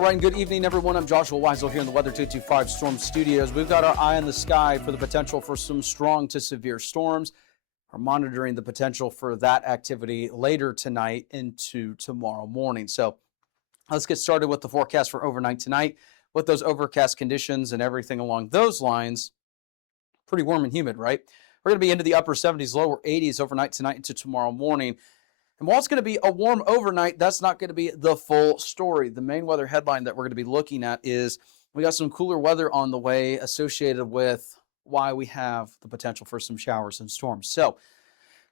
All right, and good evening, everyone. I'm Joshua Weisel here in the Weather 225 Storm Studios. We've got our eye on the sky for the potential for some strong to severe storms. We're monitoring the potential for that activity later tonight into tomorrow morning. So let's get started with the forecast for overnight tonight. With those overcast conditions and everything along those lines, pretty warm and humid, right? We're going to be into the upper 70s, lower 80s overnight tonight into tomorrow morning. And while it's going to be a warm overnight, that's not going to be the full story. The main weather headline that we're going to be looking at is we got some cooler weather on the way associated with why we have the potential for some showers and storms. So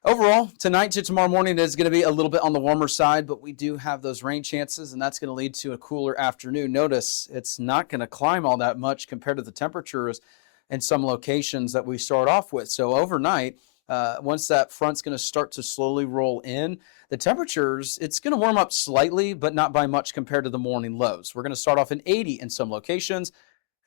overall, tonight to tomorrow morning is going to be a little bit on the warmer side, but we do have those rain chances, and that's going to lead to a cooler afternoon. Notice it's not going to climb all that much compared to the temperatures in some locations that we start off with. So overnight, once that front's going to start to slowly roll in, the temperatures, it's going to warm up slightly, but not by much compared to the morning lows. We're going to start off in 80 in some locations,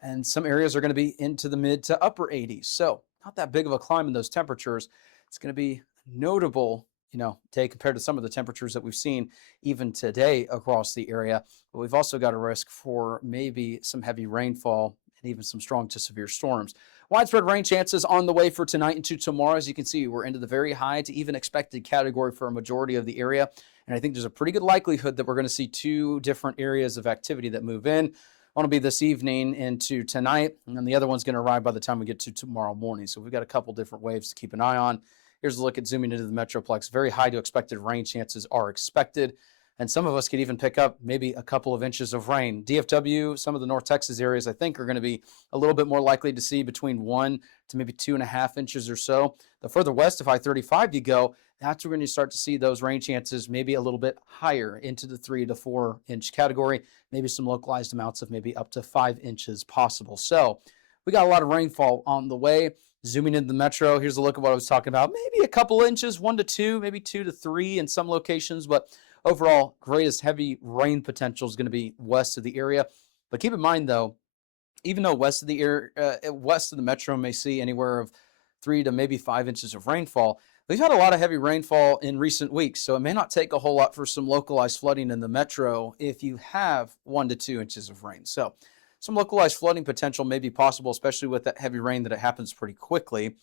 and some areas are going to be into the mid to upper 80s. So not that big of a climb in those temperatures. It's going to be notable, today compared to some of the temperatures that we've seen even today across the area. But we've also got a risk for maybe some heavy rainfall and even some strong to severe storms. Widespread rain chances on the way for tonight into tomorrow. As you can see, we're into the very high to even expected category for a majority of the area. And I think there's a pretty good likelihood that we're going to see two different areas of activity that move in. One will be this evening into tonight, and then the other one's going to arrive by the time we get to tomorrow morning. So we've got a couple different waves to keep an eye on. Here's a look at zooming into the Metroplex. Very high to expected rain chances are expected. And some of us could even pick up maybe a couple of inches of rain. DFW, some of the North Texas areas, I think, are going to be a little bit more likely to see between 1 to maybe 2.5 inches or so. The further west of I-35 you go, that's where you start to see those rain chances maybe a little bit higher into the 3 to 4 inch category, maybe some localized amounts of maybe up to 5 inches possible. So we got a lot of rainfall on the way. Zooming into the metro, here's a look at what I was talking about. Maybe a couple inches, 1 to 2, maybe 2 to 3 in some locations, but overall, greatest heavy rain potential is going to be west of the area. But keep in mind, though, even though west of the metro may see anywhere of 3 to maybe 5 inches of rainfall, we've had a lot of heavy rainfall in recent weeks. So it may not take a whole lot for some localized flooding in the metro if you have 1 to 2 inches of rain. So some localized flooding potential may be possible, especially with that heavy rain that it happens pretty quickly.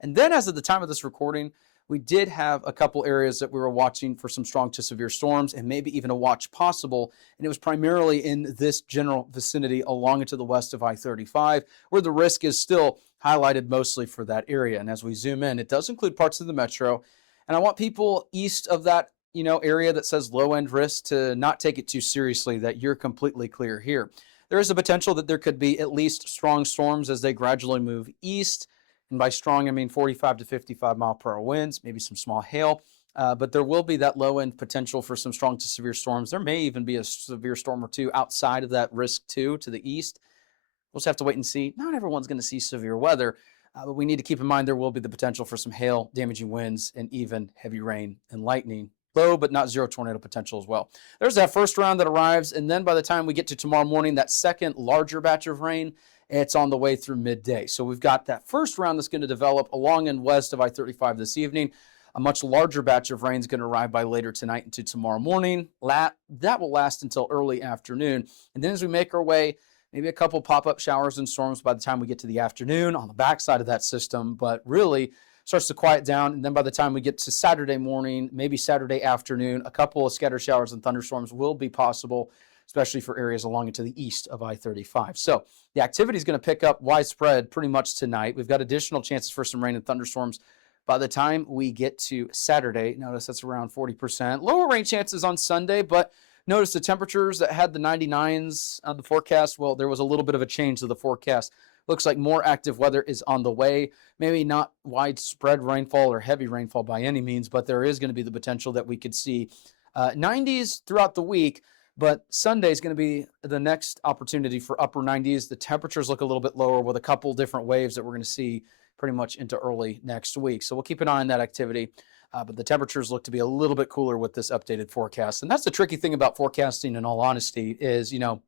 And then as of the time of this recording, we did have a couple areas that we were watching for some strong to severe storms and maybe even a watch possible. And it was primarily in this general vicinity along into the west of I-35, where the risk is still highlighted mostly for that area. And as we zoom in, it does include parts of the metro. And I want people east of that, area that says low end risk to not take it too seriously, that you're completely clear here. There is a potential that there could be at least strong storms as they gradually move east. And by strong, I mean 45 to 55 mile per hour winds, maybe some small hail. But there will be that low end potential for some strong to severe storms. There may even be a severe storm or two outside of that risk too, to the east. We'll just have to wait and see. Not everyone's going to see severe weather, but we need to keep in mind there will be the potential for some hail, damaging winds, and even heavy rain and lightning. Low, but not zero tornado potential as well. There's that first round that arrives, and then by the time we get to tomorrow morning, that second larger batch of rain, it's on the way through midday. So we've got that first round that's going to develop along and west of I-35 this evening. A much larger batch of rain is going to arrive by later tonight into tomorrow morning. That will last until early afternoon. And then as we make our way, maybe a couple pop-up showers and storms by the time we get to the afternoon on the backside of that system, but really starts to quiet down. And then by the time we get to Saturday morning, maybe Saturday afternoon, a couple of scattered showers and thunderstorms will be possible, especially for areas along into the east of I-35. So the activity is going to pick up widespread pretty much tonight. We've got additional chances for some rain and thunderstorms by the time we get to Saturday. Notice that's around 40%. Lower rain chances on Sunday, but notice the temperatures that had the 99s on the forecast. Well, there was a little bit of a change to the forecast. Looks like more active weather is on the way. Maybe not widespread rainfall or heavy rainfall by any means, but there is going to be the potential that we could see 90s throughout the week. But Sunday is going to be the next opportunity for upper 90s. The temperatures look a little bit lower with a couple different waves that we're going to see pretty much into early next week. So we'll keep an eye on that activity. But the temperatures look to be a little bit cooler with this updated forecast. And that's the tricky thing about forecasting, in all honesty, is, you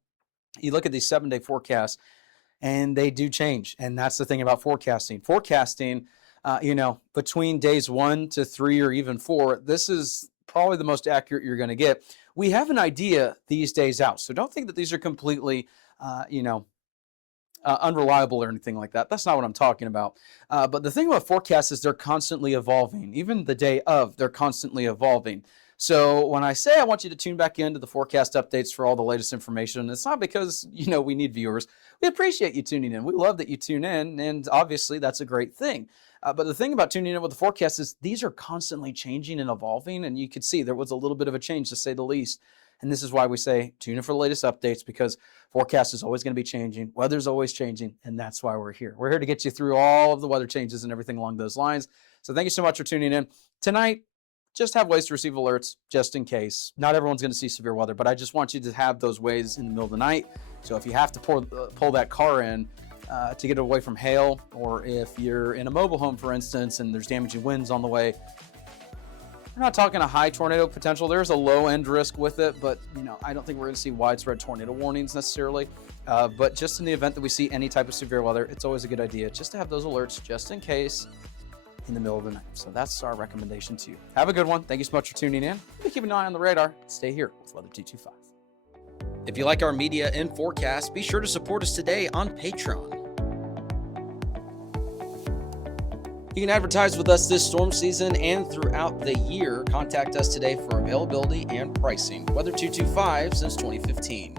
look at these 7-day forecasts and they do change. And that's the thing about forecasting. Forecasting, between days 1 to 3 or even 4, this is probably the most accurate you're going to get. We have an idea these days out, so don't think that these are completely, unreliable or anything like that. That's not what I'm talking about. But the thing about forecasts is they're constantly evolving. Even the day of, they're constantly evolving. So when I say I want you to tune back into the forecast updates for all the latest information, it's not because, we need viewers. We appreciate you tuning in. We love that you tune in, and obviously that's a great thing. But the thing about tuning in with the forecast is these are constantly changing and evolving, and you could see there was a little bit of a change, to say the least. And this is why we say tune in for the latest updates, because forecast is always going to be changing. Weather's always changing, and that's why we're here. We're here to get you through all of the weather changes and everything along those lines. So thank you so much for tuning in. Tonight, just have ways to receive alerts just in case. Not everyone's going to see severe weather, but I just want you to have those ways in the middle of the night. So if you have to pull that car in to get away from hail, or if you're in a mobile home, for instance, and there's damaging winds on the way, we're not talking a high tornado potential. There's a low end risk with it, but I don't think we're going to see widespread tornado warnings necessarily. But just in the event that we see any type of severe weather, it's always a good idea just to have those alerts just in case in the middle of the night. So that's our recommendation to you. Have a good one. Thank you so much for tuning in. Keep an eye on the radar. Stay here with Weather 225. If you like our media and forecast, be sure to support us today on Patreon. You can advertise with us this storm season and throughout the year. Contact us today for availability and pricing. Weather 225 since 2015.